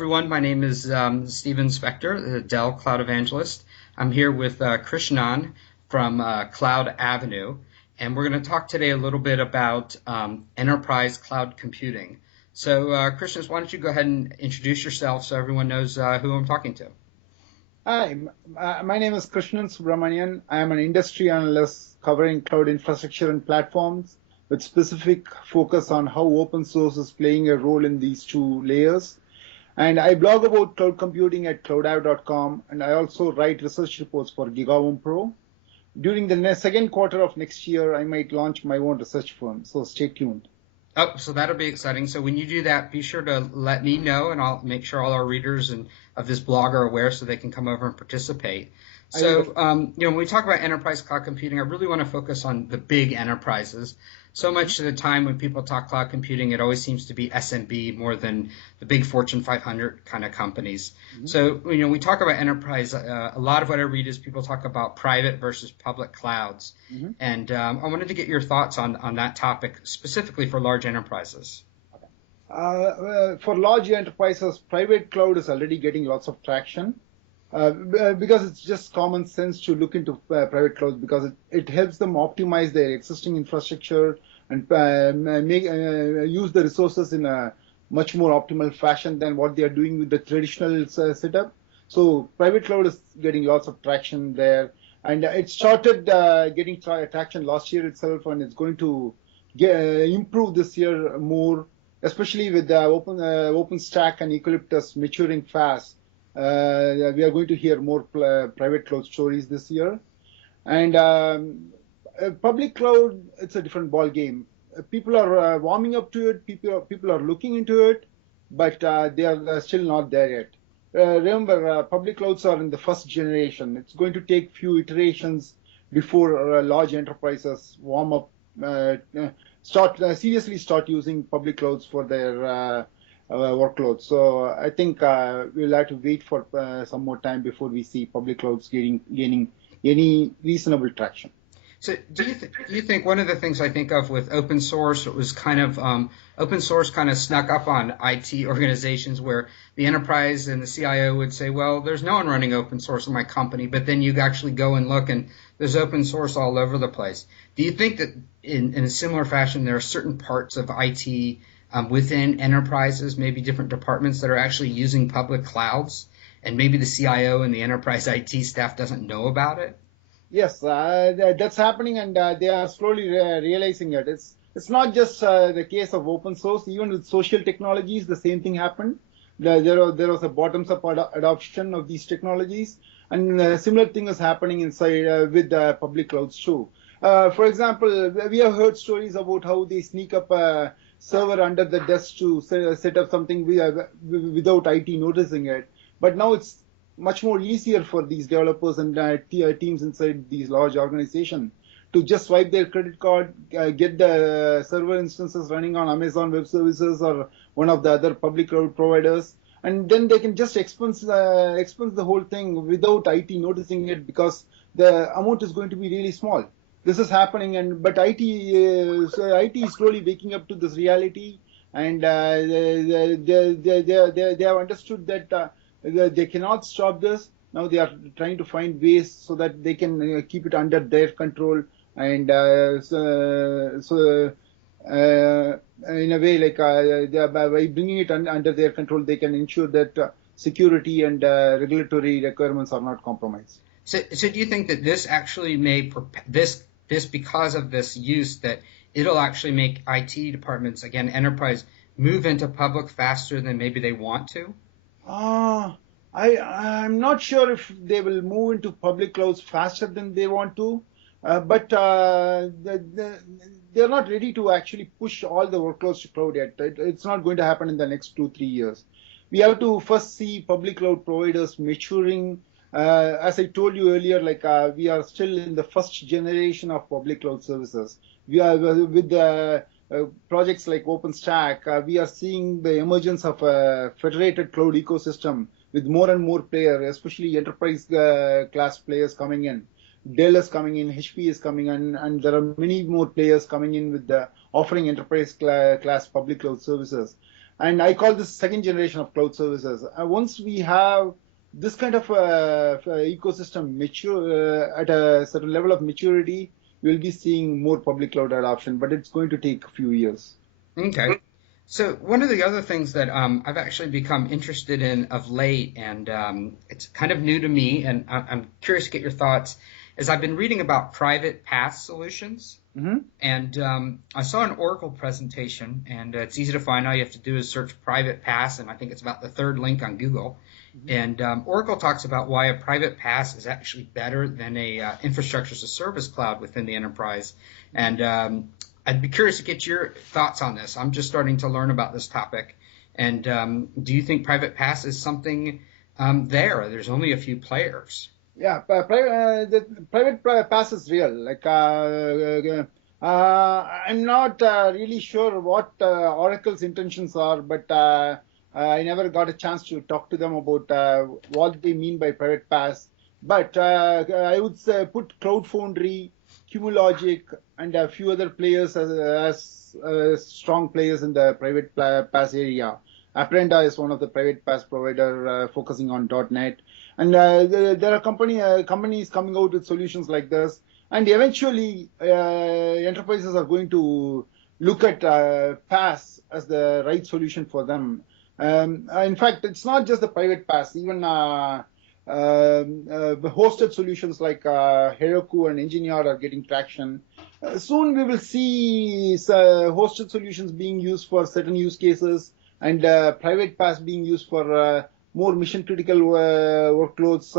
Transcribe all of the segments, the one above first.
everyone. My name is Steven Spector, the Dell Cloud Evangelist. I'm here with Krishnan from Cloud Avenue, and we're going to talk today a little bit about enterprise cloud computing. So, Krishnan, why don't you go ahead and introduce yourself so everyone knows who I'm talking to? Hi, my name is Krishnan Sumbramanian. I am an industry analyst covering cloud infrastructure and platforms with specific focus on how open source is playing a role in these two layers. And I blog about cloud computing at CloudAve.com, and I also write research reports for GigaOM Pro. During the second quarter of next year, I might launch my own research firm, so stay tuned. Oh, so that'll be exciting. So when you do that, be sure to let me know, and I'll make sure all our readers and of this blog are aware so they can come over and participate. So, when we talk about enterprise cloud computing, I really want to focus on the big enterprises. So much of the time when people talk cloud computing, it always seems to be SMB more than the big Fortune 500 kind of companies. Mm-hmm. So, we talk about enterprise. A lot of what I read is people talk about private versus public clouds. Mm-hmm. And I wanted to get your thoughts on that topic, specifically for large enterprises. For large enterprises, private cloud is already getting lots of traction. Because it's just common sense to look into private clouds because it helps them optimize their existing infrastructure and use the resources in a much more optimal fashion than what they are doing with the traditional setup. So private cloud is getting lots of traction there, and it started getting traction last year itself, and it's going to improve this year more, especially with the OpenStack and Eucalyptus maturing fast. We are going to hear more private cloud stories this year. And public cloud, it's a different ball game. People are warming up to it. People are looking into it, but they are still not there yet. Remember, public clouds are in the first generation. It's going to take few iterations before large enterprises warm up, seriously start using public clouds for their workloads. So I think we'll have to wait for some more time before we see public clouds gaining any reasonable traction. So do you think one of the things I think of with open source, it was kind of open source kind of snuck up on IT organizations where the enterprise and the CIO would say, well, there's no one running open source in my company, but then you actually go and look and there's open source all over the place. Do you think that in a similar fashion there are certain parts of IT within enterprises, maybe different departments that are actually using public clouds, and maybe the CIO and the enterprise IT staff doesn't know about it? Yes, that's happening, and they are slowly realizing it. It's not just the case of open source. Even with social technologies, the same thing happened. There was a bottoms-up adoption of these technologies, and a similar thing is happening inside with public clouds too. For example, we have heard stories about how they sneak up a server under the desk to set up something without IT noticing it. But now it's much more easier for these developers and teams inside these large organizations to just swipe their credit card, get the server instances running on Amazon Web Services or one of the other public cloud providers, and then they can just expense the whole thing without IT noticing it because the amount is going to be really small. This is happening, but IT is slowly waking up to this reality, and they have understood that they cannot stop this. Now they are trying to find ways so that they can keep it under their control, and in a way, like by bringing it under their control, they can ensure that security and regulatory requirements are not compromised. So do you think that this actually may this because of this use that it'll actually make IT departments, again, enterprise, move into public faster than maybe they want to? I'm not sure if they will move into public clouds faster than they want to, but they're not ready to actually push all the workloads to cloud yet. It's not going to happen in the next 2-3 years. We have to first see public cloud providers maturing. As I told you earlier, we are still in the first generation of public cloud services. We are with the projects like OpenStack. We are seeing the emergence of a federated cloud ecosystem with more and more players, especially enterprise class players coming in. Dell is coming in, HP is coming in, and there are many more players coming in with offering enterprise class public cloud services. And I call this second generation of cloud services. Once we have this kind of ecosystem mature at a certain level of maturity, we'll be seeing more public cloud adoption, but it's going to take a few years. Okay. So one of the other things that I've actually become interested in of late, and it's kind of new to me, and I'm curious to get your thoughts, is I've been reading about private PaaS solutions. Mm-hmm. And I saw an Oracle presentation, and it's easy to find. All you have to do is search private PaaS, and I think it's about the third link on Google. Mm-hmm. And Oracle talks about why a private PaaS is actually better than a infrastructure as a service cloud within the enterprise. And I'd be curious to get your thoughts on this. I'm just starting to learn about this topic. And do you think private PaaS is something there? There's only a few players. Yeah, the private PaaS is real. Like, I'm not really sure what Oracle's intentions are, but I never got a chance to talk to them about what they mean by private PaaS. But I would say put Cloud Foundry, QLogic, and a few other players as strong players in the private PaaS area. Apprenda is one of the private PaaS provider focusing on .NET. And there are companies coming out with solutions like this. And eventually, enterprises are going to look at PaaS as the right solution for them. In fact, it's not just the private PaaS. Even the hosted solutions like Heroku and Engineer are getting traction. Soon we will see hosted solutions being used for certain use cases, and private PaaS being used for more mission-critical workloads,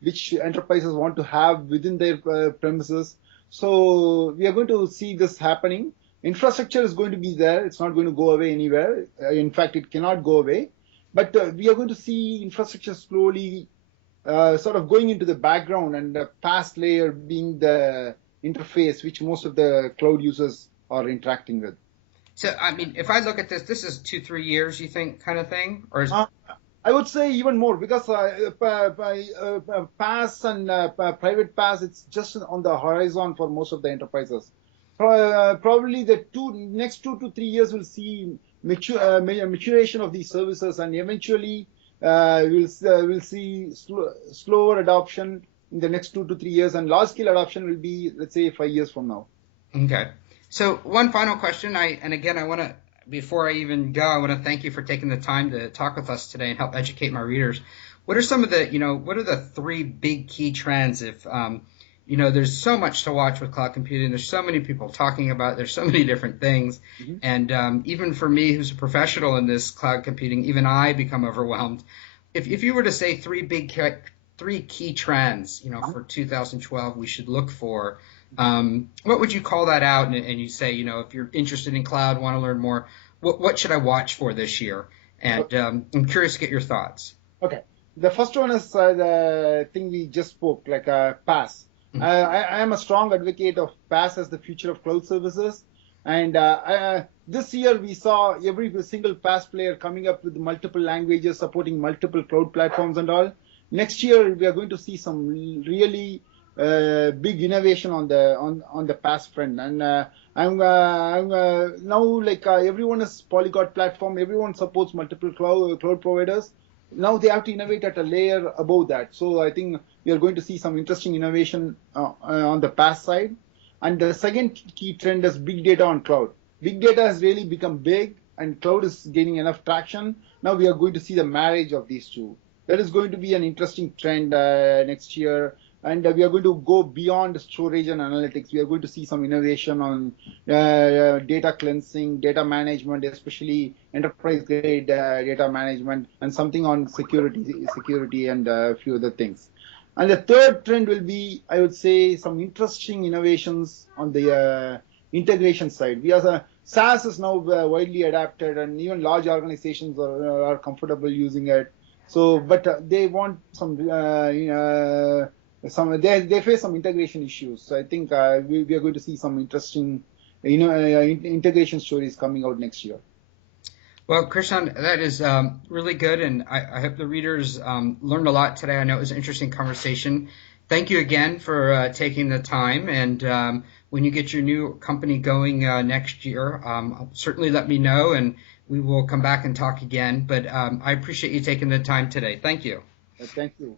which enterprises want to have within their premises. So we are going to see this happening. Infrastructure is going to be there. It's not going to go away anywhere. In fact, it cannot go away. But we are going to see infrastructure slowly sort of going into the background, and the PaaS layer being the interface which most of the cloud users are interacting with. So, I mean, if I look at this, this is 2-3 years, you think, kind of thing? Or is I would say even more, because PaaS and private PaaS, it's just on the horizon for most of the enterprises. Probably the next 2 to 3 years we'll see maturation of these services, and eventually we'll see slower adoption in the next 2 to 3 years, and large scale adoption will be, let's say, 5 years from now. Okay. So one final question, before I even go, I want to thank you for taking the time to talk with us today and help educate my readers. What are some of the, what are the 3 big key trends? If, there's so much to watch with cloud computing. There's so many people talking about it. There's so many different things. Mm-hmm. And even for me, who's a professional in this cloud computing, even I become overwhelmed. If you were to say 3 key trends, for 2012 we should look for, what would you call that out? And you say, if you're interested in cloud, want to learn more, what should I watch for this year? And I'm curious to get your thoughts. Okay. The first one is the thing we just spoke, like PaaS. Mm-hmm. I am a strong advocate of PaaS as the future of cloud services. And this year we saw every single PaaS player coming up with multiple languages, supporting multiple cloud platforms and all. Next year we are going to see some really big innovation on the PaaS front, and I'm now like everyone is polyglot platform. Everyone supports multiple cloud providers. Now they have to innovate at a layer above that. So I think we are going to see some interesting innovation on the PaaS side. And the second key trend is big data on cloud. Big data has really become big, and cloud is gaining enough traction. Now we are going to see the marriage of these two. That is going to be an interesting trend next year. And we are going to go beyond storage and analytics. We are going to see some innovation on data cleansing, data management, especially enterprise-grade data management, and something on security, and a few other things. And the third trend will be, I would say, some interesting innovations on the integration side. SaaS is now widely adapted, and even large organizations are comfortable using it. So, but they want some. They face some integration issues. So I think we are going to see some interesting, integration stories coming out next year. Well, Krishnan, that is really good, and I hope the readers learned a lot today. I know it was an interesting conversation. Thank you again for taking the time, and when you get your new company going next year, certainly let me know, and we will come back and talk again. But I appreciate you taking the time today. Thank you. Thank you.